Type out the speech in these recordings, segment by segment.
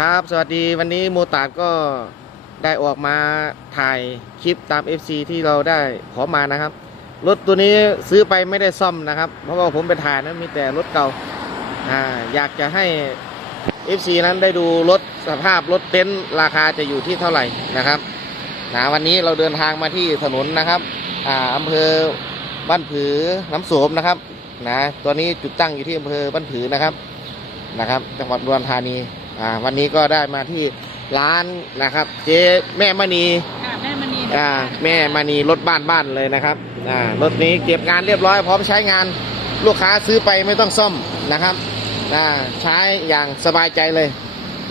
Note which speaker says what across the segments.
Speaker 1: ครับ สวัสดีวันนี้โมตาดก็ได้ออกมาถ่ายคลิปตาม FC ที่เราได้ขอมานะครับ รถตัวนี้ซื้อไปไม่ได้ซ่อมนะครับ เพราะว่าผมไปถ่ายนั้นมีแต่รถเก่าอ่าอยากจะให้ FC นั้นได้ดูรถสภาพรถเต็นท์ราคาจะอยู่ที่เท่าไหร่นะครับนะวันนี้เราเดินทางมาที่ถนนนะครับอ่าอำเภอบ้านผือน้ำโสมนะครับนะตัวนี้จุดตั้งอยู่ที่อำเภอบ้านผือนะครับนะครับ จังหวัดอุดรธานี อ่าวันนี้ก็ได้มาที่ร้านนะครับ เจ๊แม่มณี
Speaker 2: ค่ะแม่มณี
Speaker 1: อ่าแม่มณีรถบ้านบ้านเลยนะครับอ่ารถนี้เก็บงานเรียบร้อย พร้อมใช้งานลูกค้าซื้อไปไม่ต้องซ่อมนะครับอ่าใช้อย่างสบายใจเลย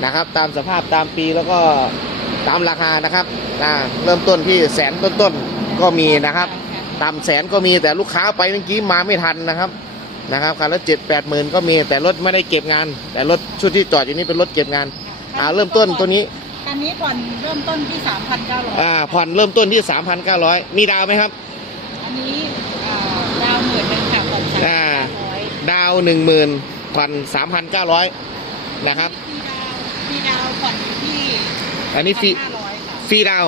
Speaker 1: นะครับ ตามสภาพตามปีแล้วก็ตามราคานะครับอ่าเริ่มต้นที่แสนต้นๆก็มีนะครับตามแสนก็มีแต่ลูกค้าไปเมื่อกี้มาไม่ทันนะครับ นะครับคันละเจ็ดแปดหมื่นก็มีแต่รถไม่ได้เก็บงาน แต่รถชุดที่จอดอยู่นี้เป็นรถเก็บงานอ่าเริ่มต้นตัวนี้
Speaker 2: คันนี้ผ่อนเริ่มต้นที่สามพันเก้าร้อย
Speaker 1: อ่าผ่อนเริ่มต้นที่สามพันเก้าร้อยมีดาวไหมครับ
Speaker 2: อันนี้อ่าดาวหมื่นหนึ่งค่ะผ่อนสาม
Speaker 1: อ่า
Speaker 2: ร้อย
Speaker 1: ดาวหนึ่งหมื่นผ่อนสามพันเก้าร้อยนะครับ
Speaker 2: มีดาวมีดาวผ่อนอยู่ที่
Speaker 1: อันนี้ฟรี
Speaker 2: ห้าร้อยค่ะ
Speaker 1: ฟรีดาว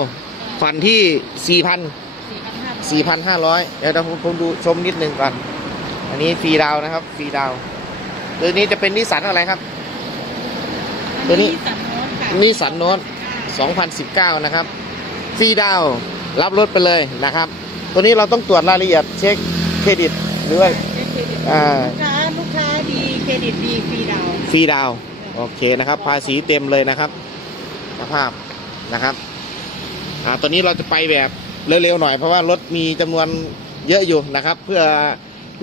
Speaker 1: ผ่อนที่สี่พัน
Speaker 2: สี่พันห้าร้อย
Speaker 1: สี่พันห้าร้อยเดี๋ยวผมผมดูชมนิดนึงก่อน อันนี้ฟรีดาวนะครับฟรีดาวตัวนี้จะเป็นนิสสันอะไรครับ ตัวนี้
Speaker 2: นิสสันโน้ตค่ะ
Speaker 1: นิสสันโน้ต2019 นะครับฟรีดาวน์รับรถไปเลยนะครับ ตัวนี้เราต้องตรวจรายละเอียดเช็คเครดิตหรือว่าอ่า
Speaker 2: ลูกค้าลูกค้าดีเครดิตดีฟรีดาว
Speaker 1: ฟรีดาวน์โอเคนะครับ ภาษีเต็มเลยนะครับสภาพนะครับอ่าตัวนี้เราจะไปแบบเร็วๆหน่อยเพราะว่ารถมีจำนวนเยอะอยู่นะครับ เพื่อ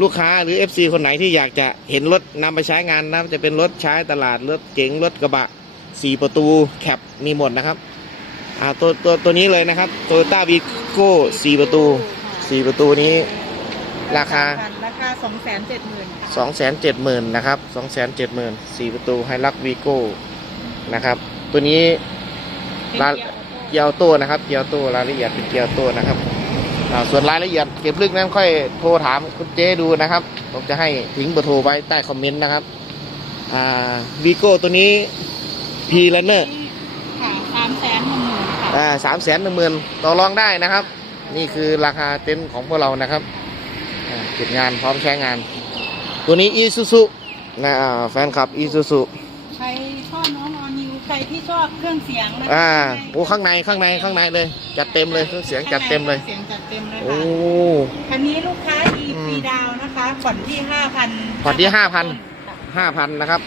Speaker 1: ลูกค้าหรือ FC คนไหนที่อยากจะเห็นรถนำไปใช้งานนะจะเป็นรถใช้ตลาดรถเก๋งรถกระบะสี่ประตูแคปมีหมดนะครับอ่าตัวตัวตัวนี้เลยนะครับโตโยต้าวีโก้สี่ประตูสี่ประตูนี้ ราคา
Speaker 2: ราคาสองแสนเจ็ดหมื่นค่ะ
Speaker 1: สองแสนเจ็ดหมื่นนะครับสองแสนเจ็ดหมื่นสี่ประตูไฮลักวีโก้นะครับ ตัวนี้
Speaker 2: เป็น
Speaker 1: ร้าน
Speaker 2: เกียร์ออโต้
Speaker 1: เกียวโต้นะครับเกียวโต้รายละเอียดเป็นเกียวโต้นะครับอ่า ส่วนรายละเอียดเก็บลึกนั้นค่อยโทรถามคุณเจดูนะครับ ผมจะให้ทิ้งเบอร์โทรไว้ใต้คอมเมนต์นะครับอ่าวีโก้ตัวนี้พีลันเนอร์
Speaker 2: ค่ะสามแสนหนึ่งหมื่นค่ะ
Speaker 1: อ่าสามแสนหนึ่งหมื่นต่อรองได้นะครับ นี่คือราคาเต็นท์ของพวกเรานะครับอ่าเก็บงานพร้อมใช้งาน ตัวนี้อีซูซุนะอ่าแฟนคลับอีซูซุ
Speaker 2: ใครชอบน้องออนิว ใครที่ชอบเครื่องเสียงนะ
Speaker 1: อ่าโอ้ข้างในข้างในข้างในเลย จัดเต็มเลยเครื่องเสียงจัดเต็มเลย
Speaker 2: เสียงจัดเต็มเลย
Speaker 1: โอ้
Speaker 2: ค่ะคันนี้ลูกค้าดี
Speaker 1: อืม
Speaker 2: ฟรีดาวน์นะคะผ่อนที่ห้าพัน
Speaker 1: ผ่อนที่5,000 ห้าพันนะครับ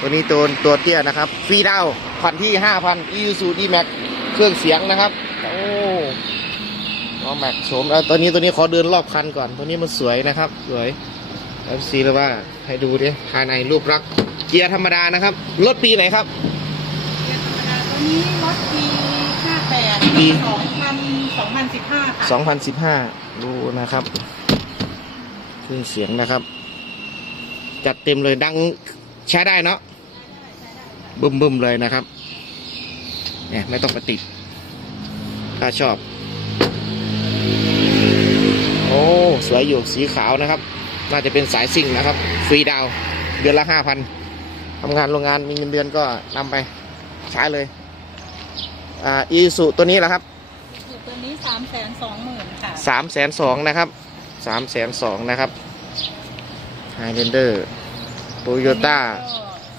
Speaker 1: ตัวนี้ตัวตัวเตี้ยนะครับ ฟรีดาวน์ผ่อนที่ห้าพันอีซูดีแม็กเครื่องเสียงนะครับ โอ้ล้อแม็กโฉมแล้วตัวนี้ตัวนี้ขอเดินรอบคันก่อน ตัวนี้มันสวยนะครับ สวยเอฟซีเลยว่าให้ดูดิภายในรูปลักษณ์เกียร์ธรรมดานะครับ รถปีไหนครับ
Speaker 2: ตัวนี้รถปีห้าแปด
Speaker 1: ปี
Speaker 2: สองพันสองพันสิบห้าค่ะ
Speaker 1: 2015 ดูนะครับเครื่องเสียงนะครับ จัดเต็มเลยดังใช้ได้เนาะบึ้มบึ้มๆเลยนะครับเนี่ยไม่ต้องไปติด ถ้าชอบ โอ้สวยอยู่สีขาวนะครับ น่าจะเป็นสายซิ่งนะครับ ฟรีดาวน์เดือนละห้าพันทำงานโรงงานมีเงินเดือนก็นำไปใช้เลย อ่าอีสุตัวนี้แหละครับ
Speaker 2: ตัวนี้สามแสนสองหมื่นค่ะ
Speaker 1: สามแสนสองนะครับสามแสนสองนะครับไฮเ a นเดอร์โตโยต้า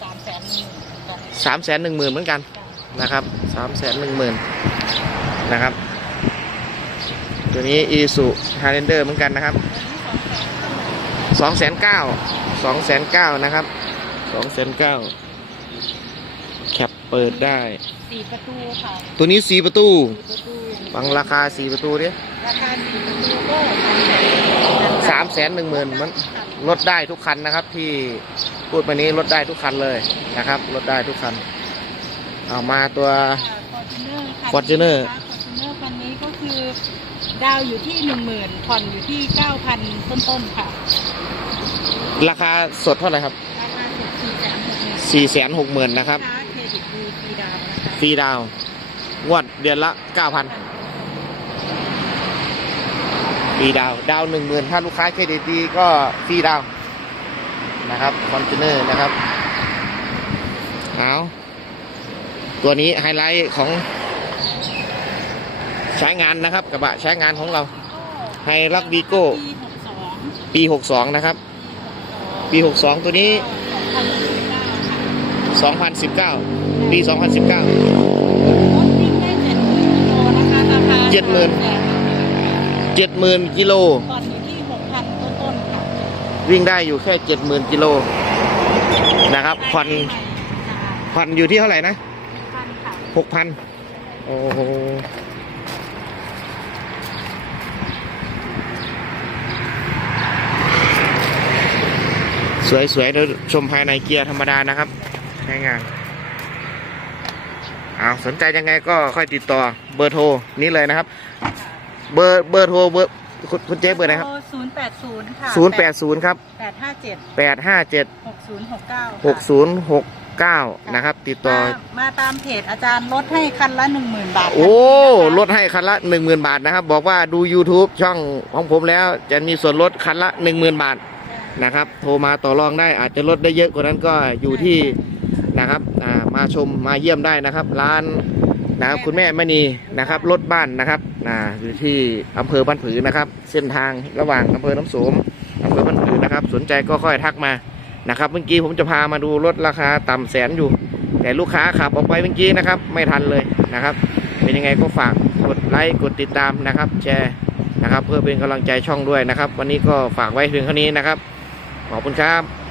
Speaker 2: สามแสนหนึ่งค่ะ
Speaker 1: สามแสนหนึ่งหมื่นเหมือนกันนะครับสามแสนหนึ่งหมื่นนะครับ ตัวนี้อีสุไฮเ a นเดอร์เหมือนกันนะครับสองแสนเก้าสองแสนเก้านะครับสองแสนเก้าแคป เปิดได้
Speaker 2: สี่ประตูค่ะ
Speaker 1: ตัวนี้สี่ประตู
Speaker 2: สี่ประตู
Speaker 1: ฟังราคาสี่ประตูดิ
Speaker 2: ราคาสี่ประตูก็สามแสน
Speaker 1: สามแสนหนึ่งหมื่นมันลดได้ทุกคันนะครับ ที่พูดมานี้ลดได้ทุกคันเลยนะครับลดได้ทุกคัน เอามาตัว
Speaker 2: ฟอร์จูเนอ
Speaker 1: Fortuner
Speaker 2: ร์ฟอร์จูเนอร์คันนี้ก็คือ ดาวอยู่ที่หนึ่งหมื่นผ่อนอยู่ที่เก้าพันต้นๆค่ะ
Speaker 1: ราคาสดเท่าไหร่ครับ
Speaker 2: ราคาสุดสี่แสนหกหมื่น
Speaker 1: สี่แสนหกหมื่นนะครับ
Speaker 2: ค้าเคร ฟรีดาว
Speaker 1: งวดเดือนละเก้าพันฟรีดาว ดาวหนึ่งหมื่นถ้าลูกค้าเครดิตดีก็ฟรีดาวนะครับคอนเทนเนอร์นะครับเอาตัวนี้ไฮไลท์ของใช้งานนะครับกระบะใช้งานของเราไฮรักวีโก้ปี 62 นะครับ ปี 62 ตัวนี้
Speaker 2: สองพันสิบเก้าค่ะ
Speaker 1: 2019 ปี 2019
Speaker 2: รถวิ่งได้เจ็ดหมื่นกิโลนะคะราคา
Speaker 1: เจ็ดหมื่น 70,000กิโล
Speaker 2: ตอนอยู่ที่หกพันต้นๆค่ะ
Speaker 1: วิ่งได้อยู่แค่ 70,000กิโลนะครับผ่อนผ่อนอยู่ที่เท่าไหร่นะ
Speaker 2: พันค่ะ
Speaker 1: หกพันโอ้โห สวยๆเดี๋ยวชมภายในเกียร์ธรรมดานะครับ ใช้งานเอาสนใจยังไงก็ค่อยติดต่อเบอร์โทรนี้เลยนะครับ เบอร์เบอร์โทรเบอร์คุณคุณเจ๊เบอร์ไหนครับ
Speaker 2: ศูนย์แปดศูนย์ค่ะ
Speaker 1: ศูนย์แปดศูนย์ครับ
Speaker 2: แปดห้าเจ็ด
Speaker 1: แปดห้าเจ็ด
Speaker 2: หกศูนย์หกเก้า
Speaker 1: หกศูนย์หกเก้านะครับ ติดต่อ
Speaker 2: มามาตามเพจอาจารย์ลดให้คันละหนึ่งหมื่นบาท
Speaker 1: โอ้
Speaker 2: ทันทีนะคะ
Speaker 1: ลดให้คันละหนึ่งหมื่นบาทนะครับ บอกว่าดู YouTube ช่องของผมแล้วจะมีส่วนลดคันละหนึ่งหมื่นบาทนะครับ โทรมาต่อรองได้อาจจะลดได้เยอะกว่านั้นก็อยู่ที่ นะครับอ่ามาชมมาเยี่ยมได้นะครับ ร้านนะครับคุณแม่มณีนะครับรถบ้านนะครับอ่าอยู่ที่อำเภอบ้านผือนะครับ เส้นทางระหว่างอำเภอน้ำโสมอำเภอบ้านผือนะครับ สนใจก็ค่อยทักมานะครับเมื่อกี้ผมจะพามาดูรถราคาต่ำแสนอยู่ แต่ลูกค้าขับออกไปเมื่อกี้นะครับ ไม่ทันเลยนะครับ เป็นยังไงก็ฝากกดไลค์กดติดตามนะครับ แชร์นะครับ เพื่อเป็นกำลังใจช่องด้วยนะครับ วันนี้ก็ฝากไว้เพียงเท่านี้นะครับ ขอบคุณครับ